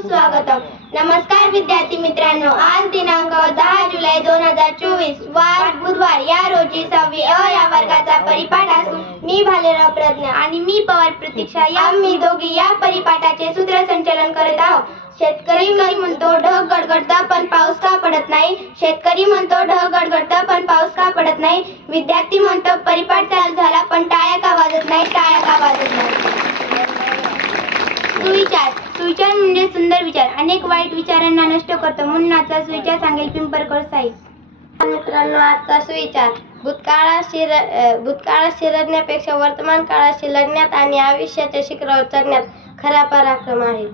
स्वागतम नमस्कार विद्यार्थी मित्रांनो आज दिनांक दहा जुलै दोन हजार चोवीस वार बुधवार या रोजी सव्वी अ या वर्गाचा परिपाठ असून मी भालेराव प्रज्ञा आणि मी पवार प्रतीक्षा. या मी दोघी या परिपाठाचे सूत्रसंचालन करत आहोत. शेतकरी मी म्हणतो ढग गडगडता पण पाऊस का पडत नाही. शेतकरी म्हणतो ढग गडगडता पण पाऊस का पडत नाही. विद्यार्थी म्हणतो परिपाठ चालू झाला पण टाळ्या का वाजत नाही टाळ्या का वाजत नाही? सुविचार. सुविचार म्हणजे सुंदर विचार. अनेक वाईट विचारांना नष्ट करतो. म्हणूनचा सुविचार सांगेल पिंपरकर साहेब. मित्रांनो आजचा सुविचार. भूतकाळात शिर भूतकाळात शिरण्यापेक्षा वर्तमान काळाशी लढण्यात आणि आयुष्याच्या शिखरावर चढण्यात खरा पराक्रम आहे.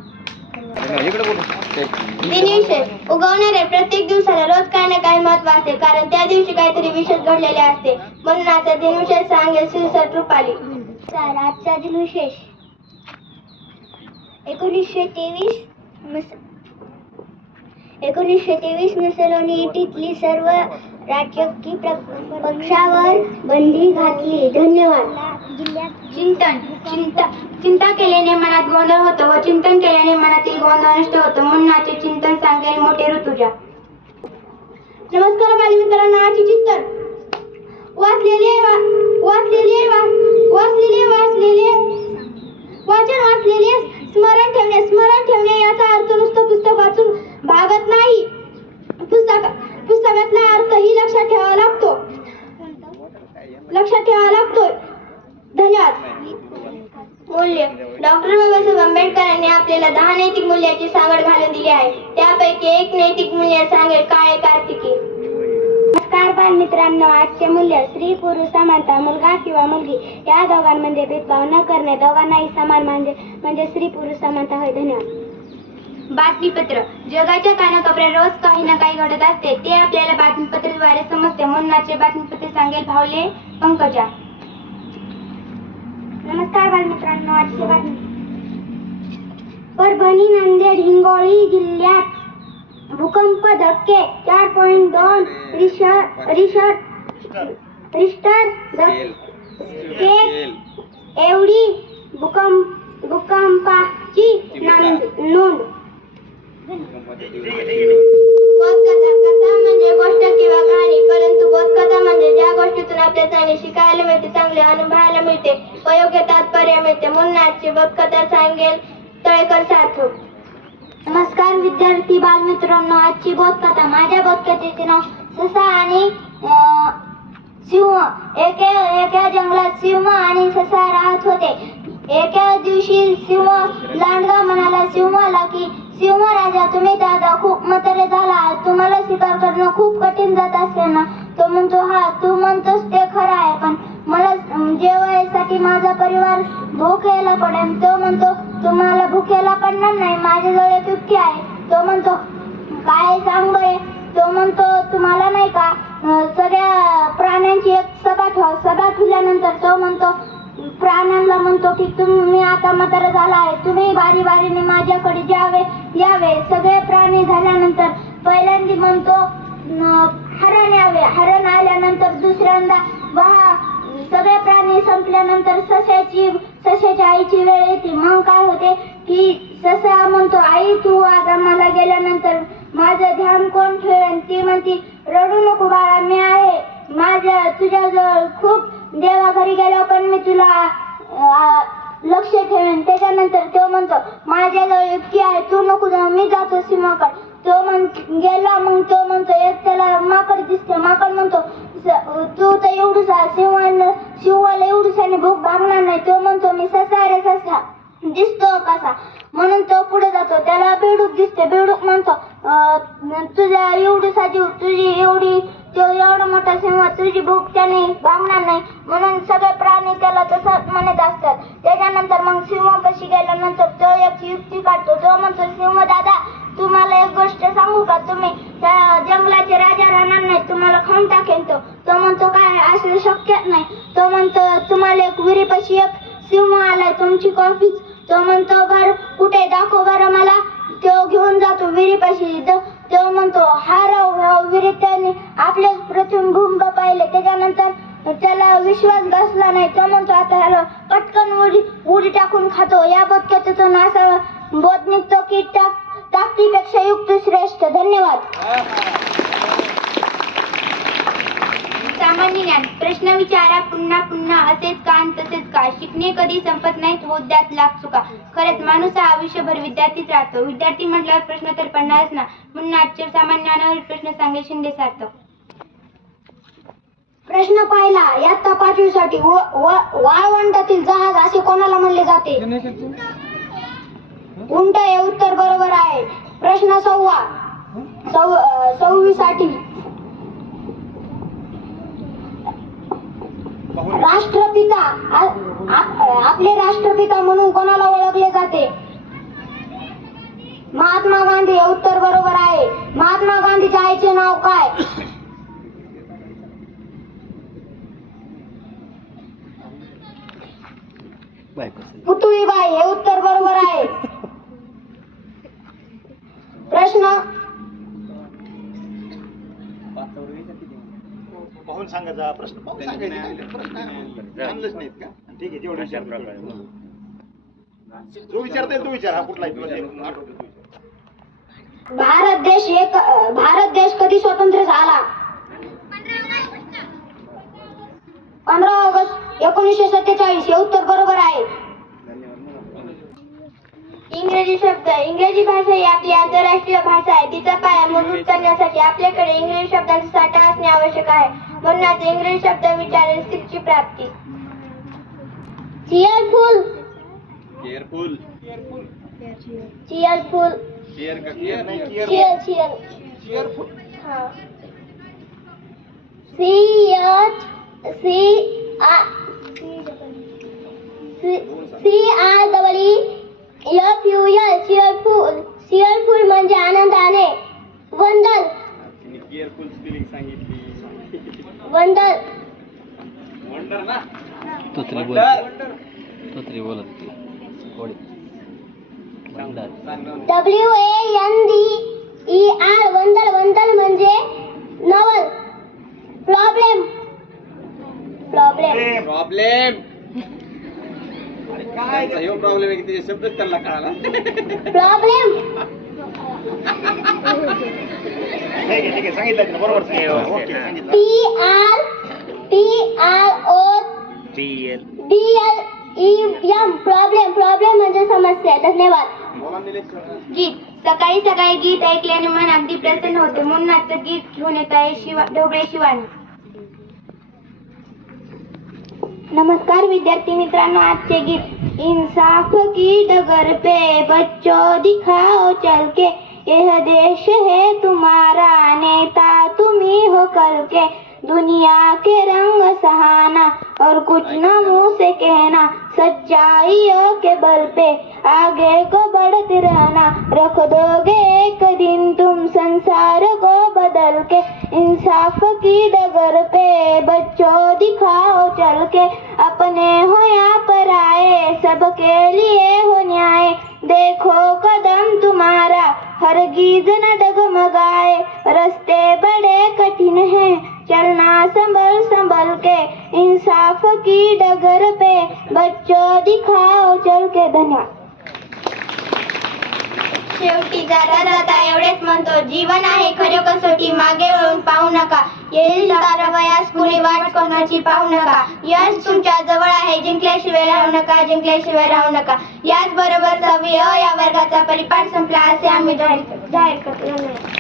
उगवणाऱ्या प्रत्येक दिवसाला रोज काही ना काही महत्त्व असते. कारण त्या दिवशी काहीतरी विशेष घडलेले असते. म्हणून आजचा दिनविशेष सांगेल शिरसट रुपाली आजचा दिनविशेष एकोणीसशे तेवीस एकोणीसशे तेवीस मुसलोनिटीतली सर्व राजकीय पक्षावर बंदी घातली. धन्यवाद. चिंतन. चिंता चिंता केल्याने मनात गोंधळ होतो व चिंतन केल्याने मनातील गोंधळ नष्ट होतो. म्हणून चिंतन सांगेल मोठे ऋतुजा. नमस्कार बालमित्रांनो आजचे चिंतन. वाचलेले वा- वाचलेले मूल्य डॉक्टर बाबासाहेब आंबेडकरांनी आपल्याला दहा नैतिक मूल्याची सांगड घालून दिली आहे. त्यापैकी एक नैतिक मूल्य सांगेल काळे कार्तिकी. नमस्कार बालमित्रांनो आजचे मूल्य स्त्री पुरुष समानता मुलगा किंवा मुलगी या दोघांमध्ये भेदभाव न करणे दोघांनाही समान म्हणजे म्हणजे स्त्री पुरुष समानता होय. धन्यवाद. बातमीपत्र. जगाच्या कानाकोपऱ्यात रोज काही ना काही घडत असते. ते आपल्याला बातमीपत्राद्वारे समजते. म्हणून आजचे बातमीपत्र सांगेल भावले पंकजा. नमस्कार बालमित्रांनो आजची बातमी परभणी नांदेड हिंगोली जिल्ह्यात भूकंप धक्के चार पॉईंट दोन रिशर रिशर रिस्टर एवढी भूकंप भूकंपाची नोंद. ससा आणि सिंह एके एका जंगलात सिंह आणि ससा राहत होते. एका दिवशी सिंह लांडगा म्हणाला सिंहाला की सिंह राजा तुम्ही दादा खूप म्हातारे झाला. तुम्हाला शिकार करणं खूप कठीण जात असेल ना. तो म्हणतो हा तू म्हणतोस ते खरं आहे पण मला जेवायसाठी माझा परिवार भुकेला पडेल. तो म्हणतो तुम्हाला भुकेला पडणार नाही माझ्याजवळ एक युक्ती आहे. तो म्हणतो काय सांग बरे? तो म्हणतो तुम्हाला नाही का सगळ्या प्राण्यांची एक सभा ठेवा. सभा ठेवल्यानंतर तो म्हणतो प्राण्यांना म्हणतो की तुम्ही आता म्हातारा झाला आहे तुम्ही बारी बारीने माझ्याकडे जावे यावे. सगळे प्राणी झाल्यानंतर पहिल्यांदा म्हणतो हरण यावे. हरण आल्यानंतर दुसऱ्यांदा वाहा सगळे प्राणी संपल्यानंतर सश्याची सश्याच्या आईची वेळ येते. मग काय होते की ससा म्हणतो आई तू आता मला गेल्यानंतर माझं ध्यान कोण ठेवेल ती म्हणती रडू नको बाळा मी आहे. माझ्या तुझ्याजवळ खूप देवा घरी गेलो पण मी तुला लक्ष ठेवेन. त्याच्यानंतर तो म्हणतो माझ्याजवळ इतकी आहे तू नको जाऊ मी जातो सीमाकड. तो म्हण गेला मग तो म्हणतो एक त्याला माकड दिसते. माकड म्हणतो "स- तू तर एवढूसा सिंहाला शिवाला एवढूसाने भूक भागणार नाही. तो म्हणतो मी ससा रे ससा दिसतो कसा. म्हणून तो पुढे जातो त्याला बेडूक दिसते बेडूक म्हणतो तुझ्या एवढीसा जीव तुझी एवढी तो एवढा मोठा सिंह तुझी भूक त्याने भागणार नाही. म्हणून सगळे प्राणी त्याला तसं म्हणत असतात. त्याच्यानंतर मग सिंहापाशी गेल्यानंतर तो एक युक्ती काढतो. तो म्हणतो सिंह दादा तुम्हाला एक गोष्ट सांगू का तुम्ही? त्या जंगलाचे राजा राहणार नाही तुम्हाला खाऊन टाकेन तो. तो म्हणतो काय? असलं शक्य नाही. तो म्हणतो तुम्हाला एक विहिरीपाशी एक सिंह आलाय तुमची कॉफीच. तो म्हणतो बर कुठे? दाखव बरं मला. तो घेऊन जातो विहिरीपाशी. तो हा म्हणतो हारव विहिरीत त्याने आपलेच प्रथम भूंग पाहिले? त्याच्यानंतर त्याला विश्वास बसला नाही. तो म्हणतो आता ह्याला पटकन उडी उडी टाकून खातो. या बोथक्याचा नासा बोध निघतो की टाक ताकदीपेक्षा युक्त श्रेष्ठ. धन्यवाद. सामान्य ज्ञान. प्रश्न विचारा पुन्हा पुन्हा असेच का आणि तसेच का? शिकणे कधी संपत नाहीत होत द्यात लाख चुका. खरंच माणूस हा आयुष्यभर विद्यार्थीच राहतो. विद्यार्थी म्हटल्यावर प्रश्न तर पडणारच ना. म्हणून आजच्या सामान्य ज्ञानावर प्रश्न सांगे शिंदे सार्थक. प्रश्न पाहिला पाचवीसाठी व- व- वाळवंटातील जहाज असे कोणाला म्हणले जाते? उंट हे? उत्तर बरोबर आहे. प्रश्न सव्वा. सव्वीसाठी राष्ट्रपिता आपले राष्ट्रपिता म्हणून कोणाला ओळखले जाते? महात्मा गांधी हे उत्तर बरोबर आहे. महात्मा गांधीच्या आईचे नाव काय? पुतळीबाई हे उत्तर बरोबर आहे. पाहून सांगायचा प्रश्न? पाहून सांगायचा प्रश्न आणलंच नाहीत का? ठीक आहे जेवढं विचार जो विचारता येईल तो विचार हा कुठलाही तुला जे आठवतो तो विचार. भारत देश एक अं, भारत देश कधी स्वतंत्र झाला? पंधरा ऑगस्ट एकोणीसशे सत्तेचाळीस हे उत्तर बरोबर आहे. इंग्रजी शब्द इंग्रजी भाषा ही आपली आंतरराष्ट्रीय भाषा करण्यासाठी आपल्याकडे इंग्रजी शब्दांचा साठा असणे आवश्यक आहे. म्हणूनच इंग्रजी शब्द विचार स्थितीची प्राप्ती. चिअरफुल. Careful cheerful. केअर का केअर नाही? Care cheer. Cheer careful C H C C R double E F U L. Cheerful. Cheerful म्हणजे आनंदाने. वंदन. तिने केअरफुल स्पेलिंग सांगितली. वंदन. वंडर ना? तो तरी बोल तो तरी बोलत होती. कोणी? W A N D E R वंदन वंदन म्हणजे नवल. प्रॉब्लेम प्रॉब्लेम प्रॉब्लेम काय? प्रॉब्लेम आहे की त्याचे शब्दच त्यांना कळाला. प्रॉब्लेम ठीक आहे ठीक आहे सांगितलं बरोबर सांगितलं ओके सांगितलं T R T R O D L E M problem problem म्हणजे समस्या धन्यवाद. बोला निलेश गीत. सकाळी सकाळी गीत ऐकल्याने मन अगदी प्रसन्न होते. म्हणून आजचं गीत घेऊन येत आहे शिवा ढोबळे शिवानी. नमस्कार विद्यार्थी मित्रांनो आजचे गीत. इंसाफ की डगर पे बच्चो दिखाओ चल के. यह देश है तुम्हारा नेता तुम ही हो कल के। दुनिया के रंग सहाना और कुछ न मुँह से कहना सच्चाइयों के बल पे आगे को बढ़ते रहना। रख दोगे एक दिन तुम संसार को बदल के इंसाफ की डगर पे बच्चों दिखाओ चल के। अपने हो या पर आए सबके लिए हो न्याय। देखो कदम तुम्हारा हरगिज न डगमगाए रस्ते बड़े कठिन हैं चलना संभल संभल के इंसाफ की डगर पे बच्चों दिखाओ चल के धन्यवाद शेवटी जरा जाता एवढेच म्हणतो जीवन आहे खरे कसोटी मागे येईल तारावयास कुणी वाट कोणाची पाहू नका. यश तुमच्या जवळ आहे जिंकल्याशिवाय राहू नका जिंकल्याशिवाय राहू नका. याच बरोबर सहावी अ या वर्गाचा परिपाठ संपला असे आम्ही जाहीर जाहीर करतो. धन्यवाद.